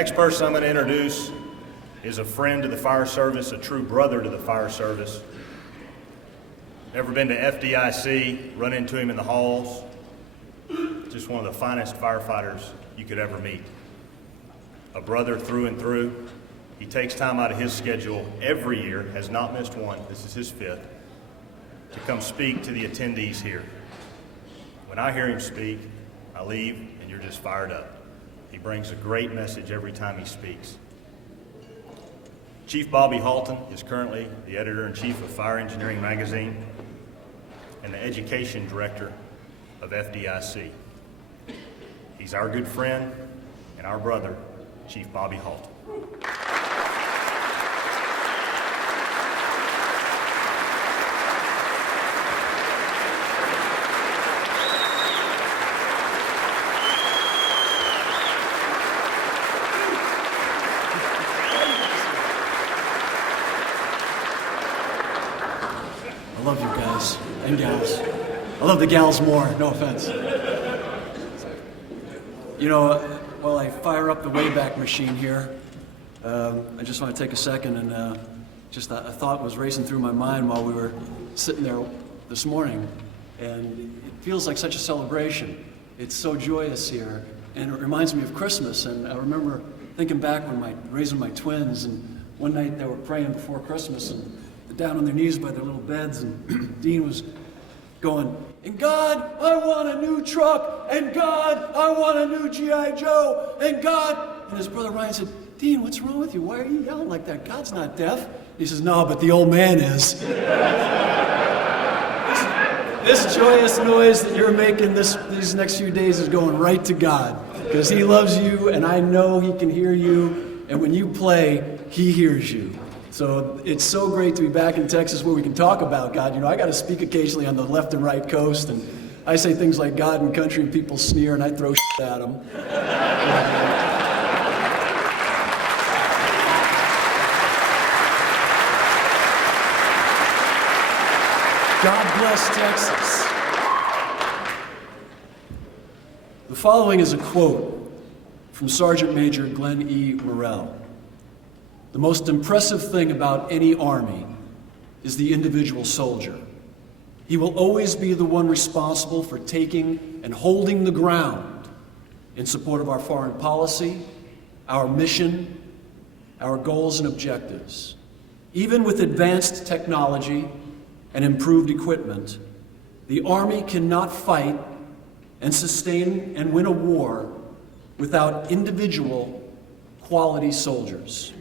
next person I'm going to introduce is a friend to the fire service, a true brother to the fire service. Ever been to FDIC, run into him in the halls? Just one of the finest firefighters you could ever meet. A brother through and through. He takes time out of his schedule every year, has not missed one, this is his fifth, to come speak to the attendees here. When I hear him speak, I leave and you're just fired up. He brings a great message every time he speaks. Chief Bobby Halton is currently the editor-in-chief of Fire Engineering Magazine and the education director of FDIC. He's our good friend and our brother, Chief Bobby Halton. I love you guys and gals. I love the gals more, no offense. You know, while I fire up the Wayback Machine here, I just want to take a second and just a thought was racing through my mind while we were sitting there this morning, and it feels like such a celebration. It's so joyous here, and it reminds me of Christmas, and I remember thinking back when raising my twins, and one night they were praying before Christmas, and down on their knees by their little beds, and Dean was going, "And God, I want a new truck, and God, I want a new G.I. Joe, and God," and his brother Ryan said, "Dean, what's wrong with you? Why are you yelling like that? God's not deaf." He says, "No, but the old man is." This joyous noise that you're making these next few days is going right to God, because he loves you, and I know he can hear you, and when you play, he hears you. So it's so great to be back in Texas where we can talk about God. You know, I got to speak occasionally on the left and right coast, and I say things like God and country, and people sneer, and I throw shit at them. God bless Texas. The following is a quote from Sergeant Major Glenn E. Morrell. "The most impressive thing about any army is the individual soldier. He will always be the one responsible for taking and holding the ground in support of our foreign policy, our mission, our goals and objectives. Even with advanced technology and improved equipment, the Army cannot fight and sustain and win a war without individual quality soldiers.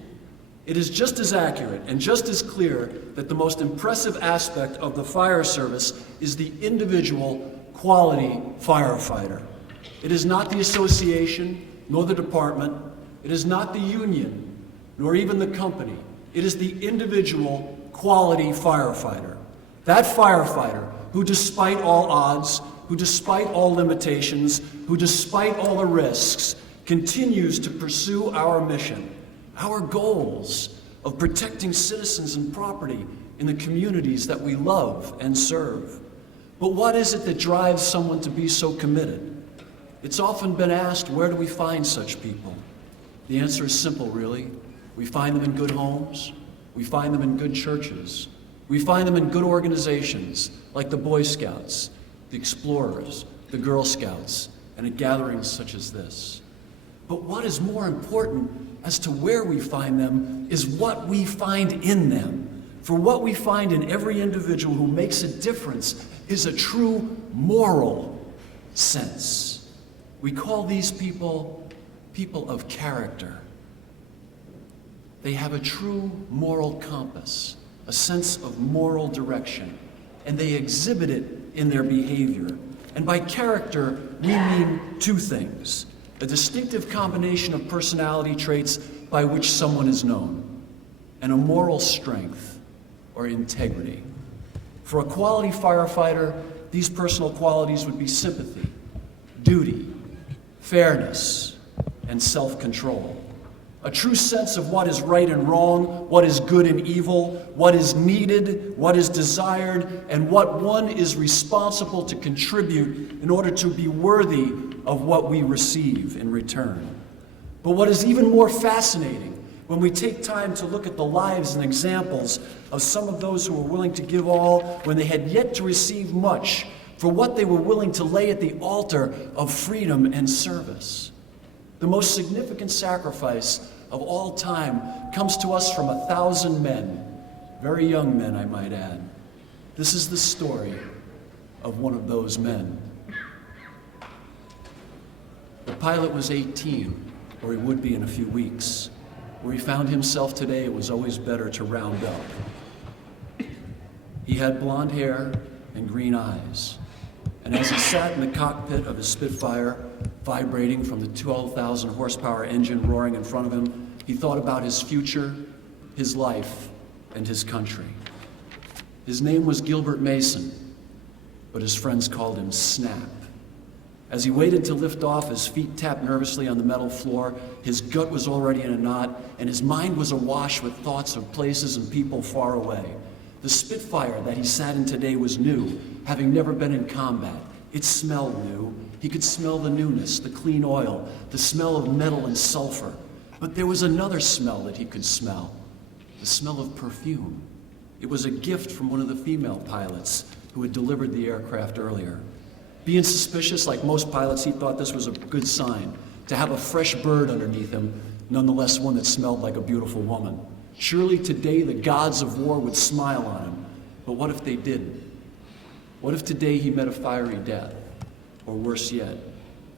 It is just as accurate and just as clear that the most impressive aspect of the fire service is the individual quality firefighter. It is not the association, nor the department. It is not the union, nor even the company. It is the individual quality firefighter. That firefighter who, despite all odds, who despite all limitations, who despite all the risks, continues to pursue our mission, our goals of protecting citizens and property in the communities that we love and serve. But what is it that drives someone to be so committed? It's often been asked, where do we find such people? The answer is simple, really. We find them in good homes. We find them in good churches. We find them in good organizations like the Boy Scouts, the Explorers, the Girl Scouts, and at gatherings such as this. But what is more important as to where we find them is what we find in them. For what we find in every individual who makes a difference is a true moral sense. We call these people people of character. They have a true moral compass, a sense of moral direction, and they exhibit it in their behavior. And by character, we mean two things: a distinctive combination of personality traits by which someone is known, and a moral strength or integrity. For a quality firefighter, these personal qualities would be sympathy, duty, fairness, and self-control. A true sense of what is right and wrong, what is good and evil, what is needed, what is desired, and what one is responsible to contribute in order to be worthy of what we receive in return. But what is even more fascinating, when we take time to look at the lives and examples of some of those who were willing to give all when they had yet to receive much, for what they were willing to lay at the altar of freedom and service. The most significant sacrifice of all time comes to us from 1,000 men, very young men, I might add. This is the story of one of those men. The pilot was 18, or he would be in a few weeks. Where he found himself today, it was always better to round up. He had blonde hair and green eyes. And as he sat in the cockpit of his Spitfire, vibrating from the 12,000 horsepower engine roaring in front of him, he thought about his future, his life, and his country. His name was Gilbert Mason, but his friends called him Snap. As he waited to lift off, his feet tapped nervously on the metal floor, his gut was already in a knot, and his mind was awash with thoughts of places and people far away. The Spitfire that he sat in today was new, having never been in combat. It smelled new. He could smell the newness, the clean oil, the smell of metal and sulfur. But there was another smell that he could smell, the smell of perfume. It was a gift from one of the female pilots who had delivered the aircraft earlier. Being suspicious, like most pilots, he thought this was a good sign, to have a fresh bird underneath him, nonetheless one that smelled like a beautiful woman. Surely today the gods of war would smile on him, but what if they didn't? What if today he met a fiery death, or worse yet,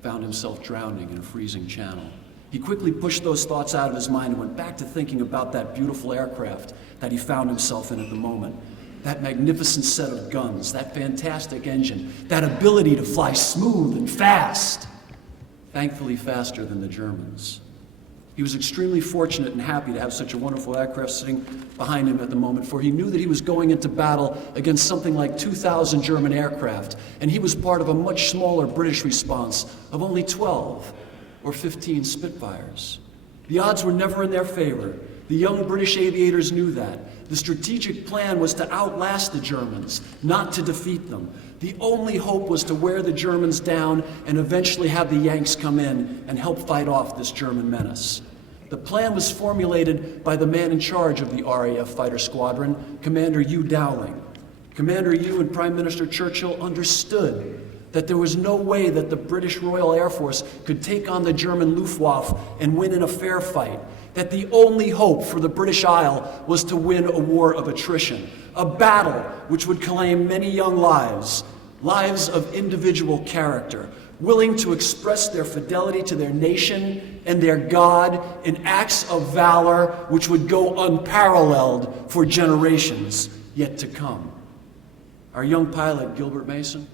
found himself drowning in a freezing channel? He quickly pushed those thoughts out of his mind and went back to thinking about that beautiful aircraft that he found himself in at the moment. That magnificent set of guns, that fantastic engine, that ability to fly smooth and fast. Thankfully faster than the Germans. He was extremely fortunate and happy to have such a wonderful aircraft sitting behind him at the moment, for he knew that he was going into battle against something like 2,000 German aircraft, and he was part of a much smaller British response of only 12 or 15 Spitfires. The odds were never in their favor. The young British aviators knew that. The strategic plan was to outlast the Germans, not to defeat them. The only hope was to wear the Germans down and eventually have the Yanks come in and help fight off this German menace. The plan was formulated by the man in charge of the RAF fighter squadron, Commander Hugh Dowling. Commander Hugh and Prime Minister Churchill understood that there was no way that the British Royal Air Force could take on the German Luftwaffe and win in a fair fight. That the only hope for the British Isle was to win a war of attrition, a battle which would claim many young lives, lives of individual character, willing to express their fidelity to their nation and their God in acts of valor which would go unparalleled for generations yet to come. Our young pilot, Gilbert Mason,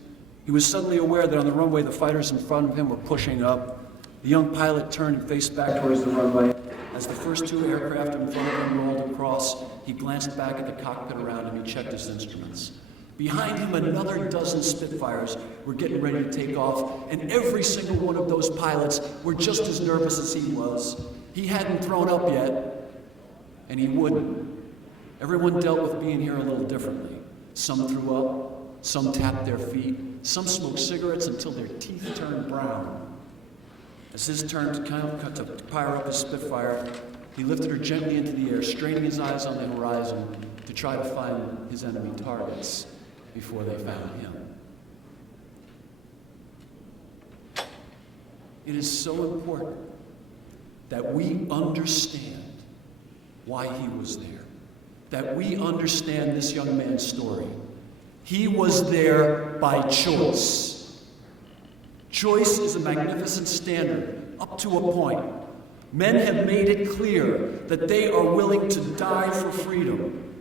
he was suddenly aware that on the runway the fighters in front of him were pushing up. The young pilot turned and faced back towards the runway. As the first two aircraft in front of him rolled across, he glanced back at the cockpit around him. He checked his instruments. Behind him, another dozen Spitfires were getting ready to take off, and every single one of those pilots were just as nervous as he was. He hadn't thrown up yet, and he wouldn't. Everyone dealt with being here a little differently. Some threw up, some tapped their feet, some smoked cigarettes until their teeth turned brown. As his turn to fire up his Spitfire, he lifted her gently into the air, straining his eyes on the horizon to try to find his enemy targets before they found him. It is so important that we understand why he was there, that we understand this young man's story. He was there by choice. Choice is a magnificent standard, up to a point. Men have made it clear that they are willing to die for freedom.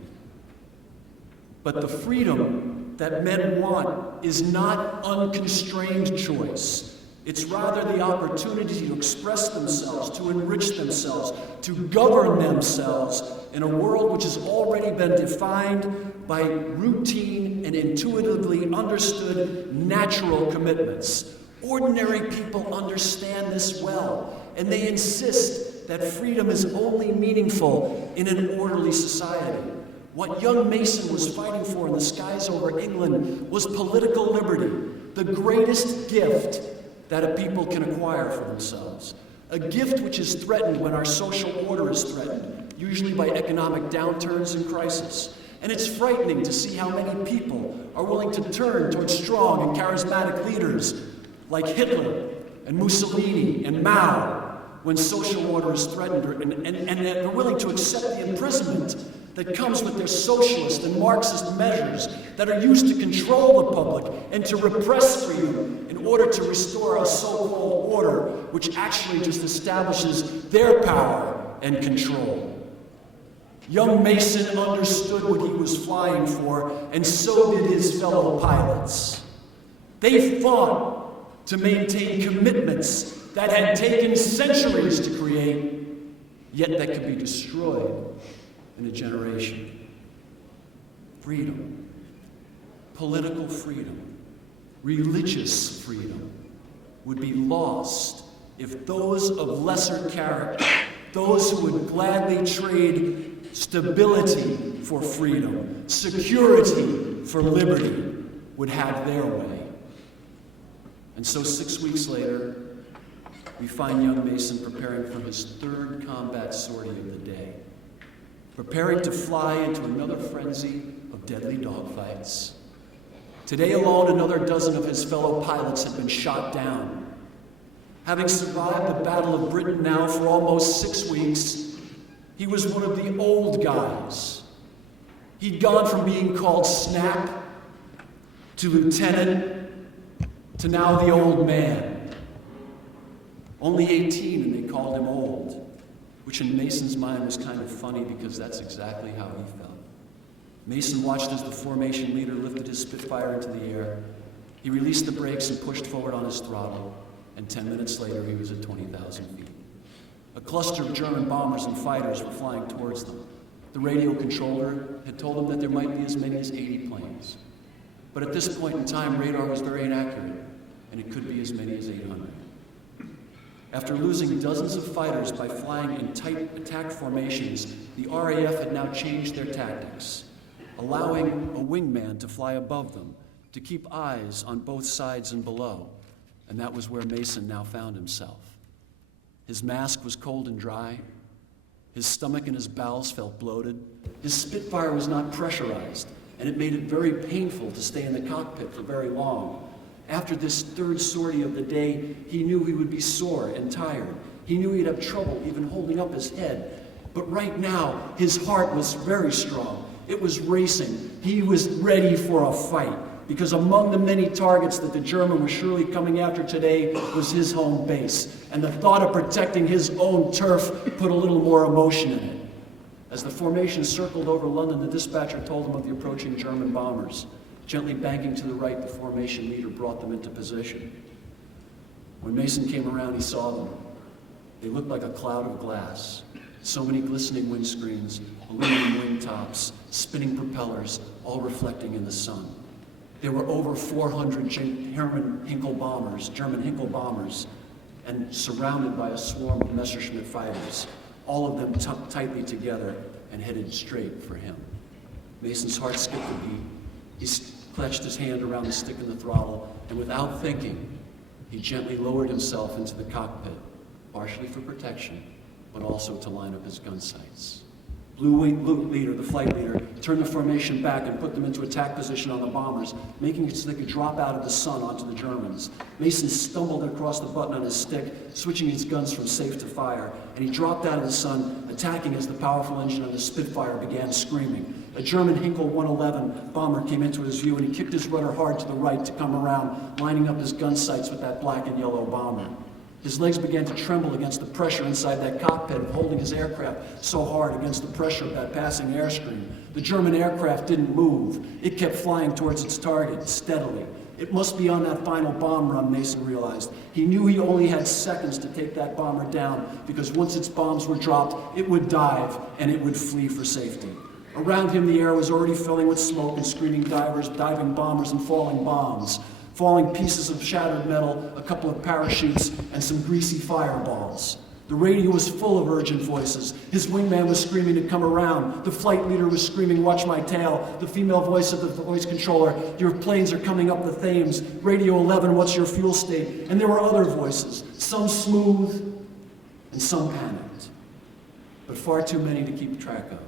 But the freedom that men want is not unconstrained choice. It's rather the opportunity to express themselves, to enrich themselves, to govern themselves in a world which has already been defined by routine and intuitively understood natural commitments. Ordinary people understand this well, and they insist that freedom is only meaningful in an orderly society. What young Mason was fighting for in the skies over England was political liberty, the greatest gift that a people can acquire for themselves. A gift which is threatened when our social order is threatened, usually by economic downturns and crisis. And it's frightening to see how many people are willing to turn towards strong and charismatic leaders like Hitler and Mussolini and Mao when social order is threatened, and they're willing to accept the imprisonment that comes with their socialist and Marxist measures that are used to control the public and to repress freedom in order to restore a so-called order which actually just establishes their power and control. Young Mason understood what he was flying for, and so did his fellow pilots. They fought to maintain commitments that had taken centuries to create, yet that could be destroyed in a generation. Freedom, political freedom, religious freedom would be lost if those of lesser character, those who would gladly trade stability for freedom, security for liberty, would have their way. And so 6 weeks later, we find young Mason preparing for his third combat sortie of the day, preparing to fly into another frenzy of deadly dogfights. Today alone, another dozen of his fellow pilots had been shot down. Having survived the Battle of Britain now for almost 6 weeks, he was one of the old guys. He'd gone from being called Snap to Lieutenant to now the old man. Only 18, and they called him old, which in Mason's mind was kind of funny because that's exactly how he felt. Mason watched as the formation leader lifted his Spitfire into the air. He released the brakes and pushed forward on his throttle, and 10 minutes later he was at 20,000 feet. A cluster of German bombers and fighters were flying towards them. The radio controller had told them that there might be as many as 80 planes. But at this point in time, radar was very inaccurate, and it could be as many as 800. After losing dozens of fighters by flying in tight attack formations, the RAF had now changed their tactics, allowing a wingman to fly above them to keep eyes on both sides and below, and that was where Mason now found himself. His mask was cold and dry. His stomach and his bowels felt bloated. His Spitfire was not pressurized, and it made it very painful to stay in the cockpit for very long. After this third sortie of the day, he knew he would be sore and tired. He knew he'd have trouble even holding up his head. But right now, his heart was very strong. It was racing. He was ready for a fight, because among the many targets that the German was surely coming after today was his home base. And the thought of protecting his own turf put a little more emotion in it. As the formation circled over London, the dispatcher told him of the approaching German bombers. Gently banking to the right, the formation leader brought them into position. When Mason came around, he saw them. They looked like a cloud of glass. So many glistening windscreens, aluminum wing tops, spinning propellers, all reflecting in the sun. There were over 400 German Hinkle bombers, and surrounded by a swarm of Messerschmitt fighters, all of them tucked tightly together and headed straight for him. Mason's heart skipped a beat. He clutched his hand around the stick in the throttle, and without thinking, he gently lowered himself into the cockpit, partially for protection, but also to line up his gun sights. Blue leader, the flight leader, turned the formation back and put them into attack position on the bombers, making it so they could drop out of the sun onto the Germans. Mason stumbled across the button on his stick, switching his guns from safe to fire, and he dropped out of the sun, attacking as the powerful engine of the Spitfire began screaming. A German Hinkle 111 bomber came into his view, and he kicked his rudder hard to the right to come around, lining up his gun sights with that black and yellow bomber. His legs began to tremble against the pressure inside that cockpit of holding his aircraft so hard against the pressure of that passing airstream. The German aircraft didn't move. It kept flying towards its target steadily. It must be on that final bomb run, Mason realized. He knew he only had seconds to take that bomber down, because once its bombs were dropped, it would dive and it would flee for safety. Around him, the air was already filling with smoke and screaming divers, diving bombers, and falling bombs. Falling pieces of shattered metal, a couple of parachutes, and some greasy fireballs. The radio was full of urgent voices. His wingman was screaming to come around. The flight leader was screaming, "Watch my tail." The female voice of the voice controller, "Your planes are coming up the Thames." Radio 11, "What's your fuel state?" And there were other voices, some smooth, and some panicked, but far too many to keep track of.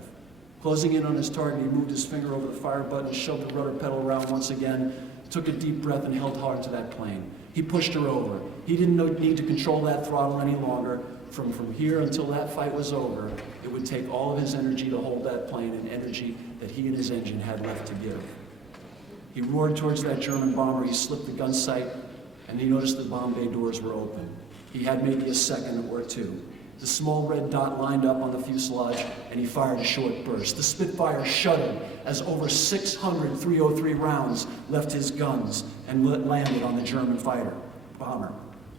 Closing in on his target, he moved his finger over the fire button, shoved the rudder pedal around once again, took a deep breath, and held hard to that plane. He pushed her over. He didn't need to control that throttle any longer. From here until that fight was over, it would take all of his energy to hold that plane, and energy that he and his engine had left to give. He roared towards that German bomber. He slipped the gun sight, and he noticed the bomb bay doors were open. He had maybe a second or two. The small red dot lined up on the fuselage, and he fired a short burst. The Spitfire shuddered as over 600 .303 rounds left his guns and landed on the German bomber.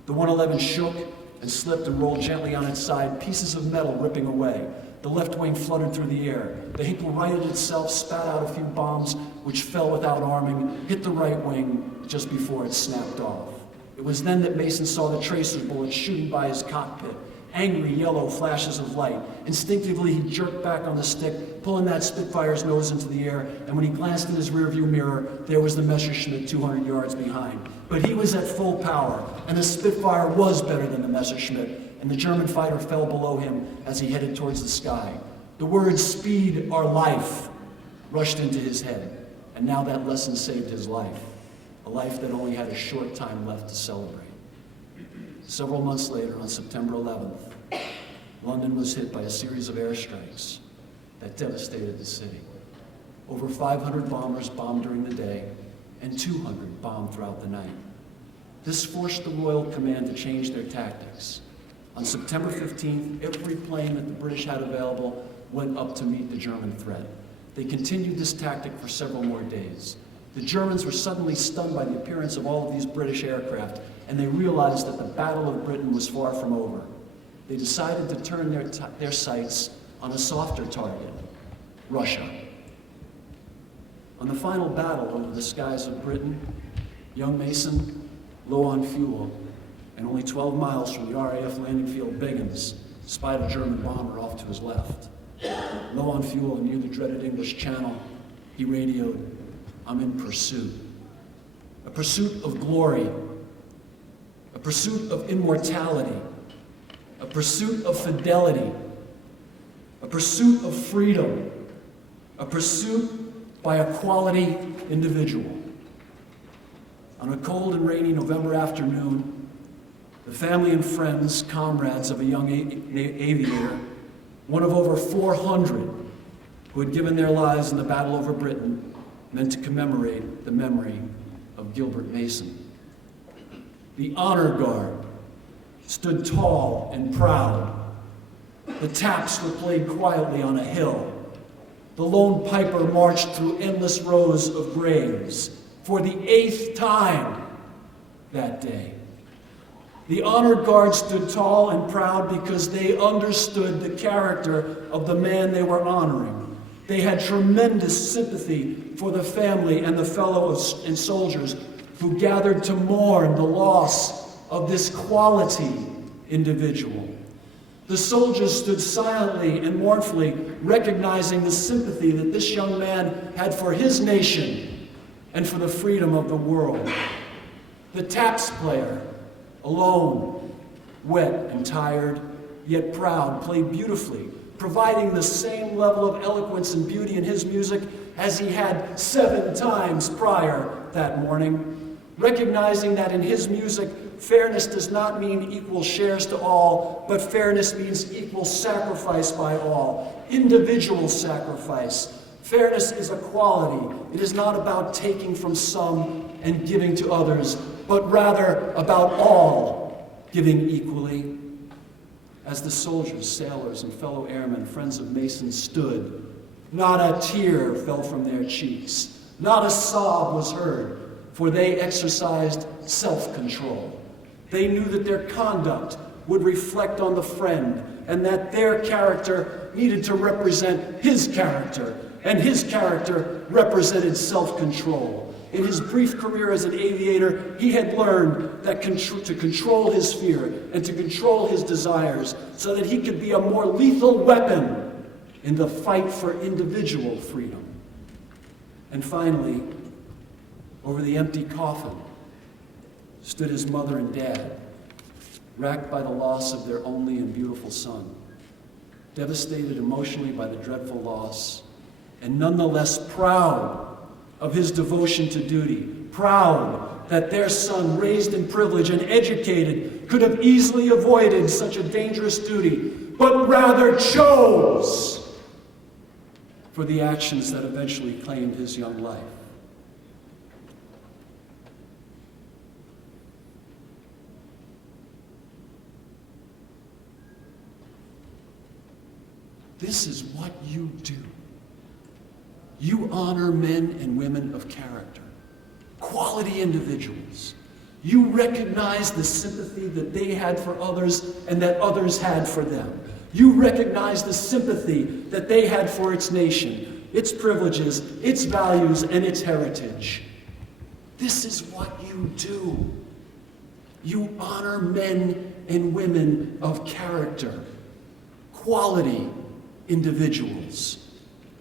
The 111 shook and slipped and rolled gently on its side, pieces of metal ripping away. The left wing fluttered through the air. The Hinkle righted itself, spat out a few bombs, which fell without arming, hit the right wing just before it snapped off. It was then that Mason saw the tracer bullets shooting by his cockpit, angry yellow flashes of light. Instinctively, he jerked back on the stick, pulling that Spitfire's nose into the air, and when he glanced in his rearview mirror, there was the Messerschmitt 200 yards behind. But he was at full power, and the Spitfire was better than the Messerschmitt, and the German fighter fell below him as he headed towards the sky. The words "speed or life" rushed into his head, and now that lesson saved his life, a life that only had a short time left to celebrate. Several months later, on September 11th, London was hit by a series of airstrikes that devastated the city. Over 500 bombers bombed during the day, and 200 bombed throughout the night. This forced the Royal Command to change their tactics. On September 15th, every plane that the British had available went up to meet the German threat. They continued this tactic for several more days. The Germans were suddenly stunned by the appearance of all of these British aircraft, and they realized that the Battle of Britain was far from over. They decided to turn their sights on a softer target, Russia. On the final battle over the skies of Britain, young Mason, low on fuel, and only 12 miles from the RAF landing field Biggins, spied a German bomber off to his left. Low on fuel and near the dreaded English Channel, he radioed, "I'm in pursuit." A pursuit of glory, a pursuit of immortality, a pursuit of fidelity, a pursuit of freedom, a pursuit by a quality individual. On a cold and rainy November afternoon, the family and friends, comrades of a young aviator, one of over 400 who had given their lives in the battle over Britain, meant to commemorate the memory of Gilbert Mason. The honor guard stood tall and proud. The taps were played quietly on a hill. The lone piper marched through endless rows of graves for the 8th time that day. The honor guard stood tall and proud because they understood the character of the man they were honoring. They had tremendous sympathy for the family and the fellows and soldiers who gathered to mourn the loss of this quality individual. The soldiers stood silently and mournfully, recognizing the sympathy that this young man had for his nation and for the freedom of the world. The taps player, alone, wet and tired, yet proud, played beautifully, providing the same level of eloquence and beauty in his music as he had 7 times prior that morning, recognizing that in his music, fairness does not mean equal shares to all, but fairness means equal sacrifice by all, individual sacrifice. Fairness is a quality. It is not about taking from some and giving to others, but rather about all giving equally. As the soldiers, sailors, and fellow airmen, friends of Mason, stood, not a tear fell from their cheeks, not a sob was heard, for they exercised self-control. They knew that their conduct would reflect on the friend, and that their character needed to represent his character, and his character represented self-control. In his brief career as an aviator, he had learned that to control his fear and to control his desires so that he could be a more lethal weapon in the fight for individual freedom. And finally, over the empty coffin stood his mother and dad, racked by the loss of their only and beautiful son, devastated emotionally by the dreadful loss, and nonetheless proud of his devotion to duty, proud that their son, raised in privilege and educated, could have easily avoided such a dangerous duty, but rather chose for the actions that eventually claimed his young life. This is what you do. You honor men and women of character, quality individuals. You recognize the sympathy that they had for others and that others had for them. You recognize the sympathy that they had for its nation, its privileges, its values, and its heritage. This is what you do. You honor men and women of character, quality individuals.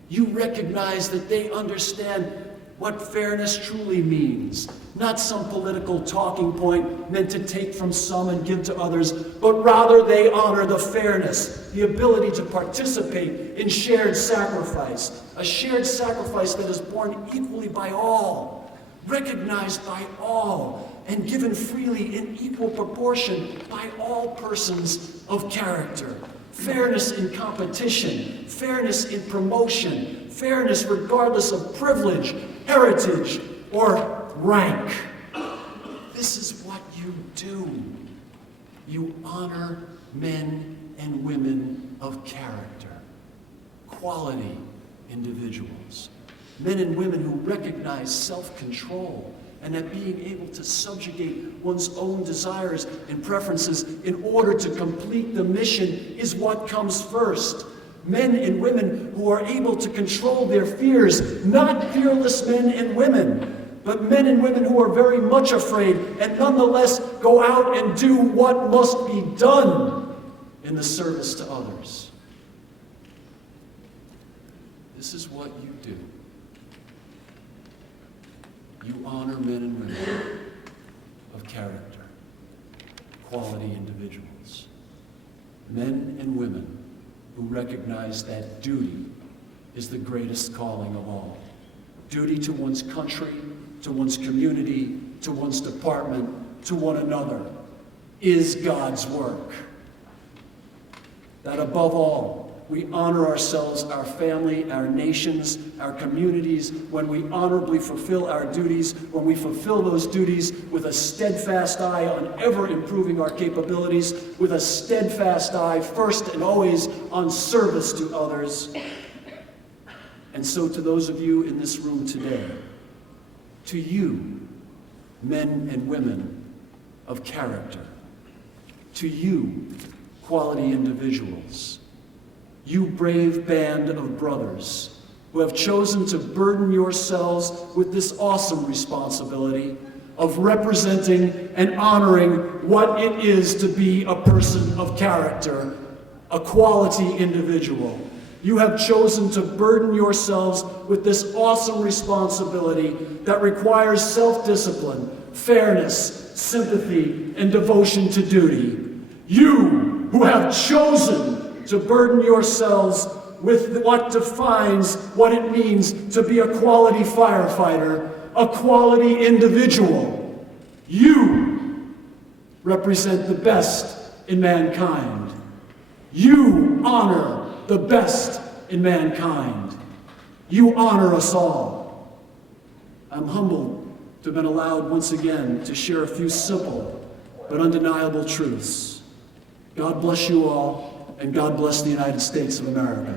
You recognize that they understand what fairness truly means, not some political talking point meant to take from some and give to others, but rather they honor the fairness, the ability to participate in shared sacrifice, a shared sacrifice that is borne equally by all, recognized by all, and given freely in equal proportion by all persons of character. Fairness in competition, fairness in promotion, fairness regardless of privilege, heritage, or rank. This is what you do. You honor men and women of character, quality individuals, men and women who recognize self-control and that being able to subjugate one's own desires and preferences in order to complete the mission is what comes first. Men and women who are able to control their fears, not fearless men and women, but men and women who are very much afraid and nonetheless go out and do what must be done in the service to others. This is what you do. You honor men and women of character, quality individuals, men and women who recognize that duty is the greatest calling of all. Duty to one's country, to one's community, to one's department, to one another is God's work. That above all, we honor ourselves, our family, our nations, our communities, when we honorably fulfill our duties, when we fulfill those duties with a steadfast eye on ever improving our capabilities, with a steadfast eye first and always on service to others. And so to those of you in this room today, to you, men and women of character, to you, quality individuals, you brave band of brothers who have chosen to burden yourselves with this awesome responsibility of representing and honoring what it is to be a person of character, a quality individual. You have chosen to burden yourselves with this awesome responsibility that requires self-discipline, fairness, sympathy, and devotion to duty. You who have chosen to burden yourselves with what defines what it means to be a quality firefighter, a quality individual. You represent the best in mankind. You honor the best in mankind. You honor us all. I'm humbled to have been allowed once again to share a few simple but undeniable truths. God bless you all. And God bless the United States of America.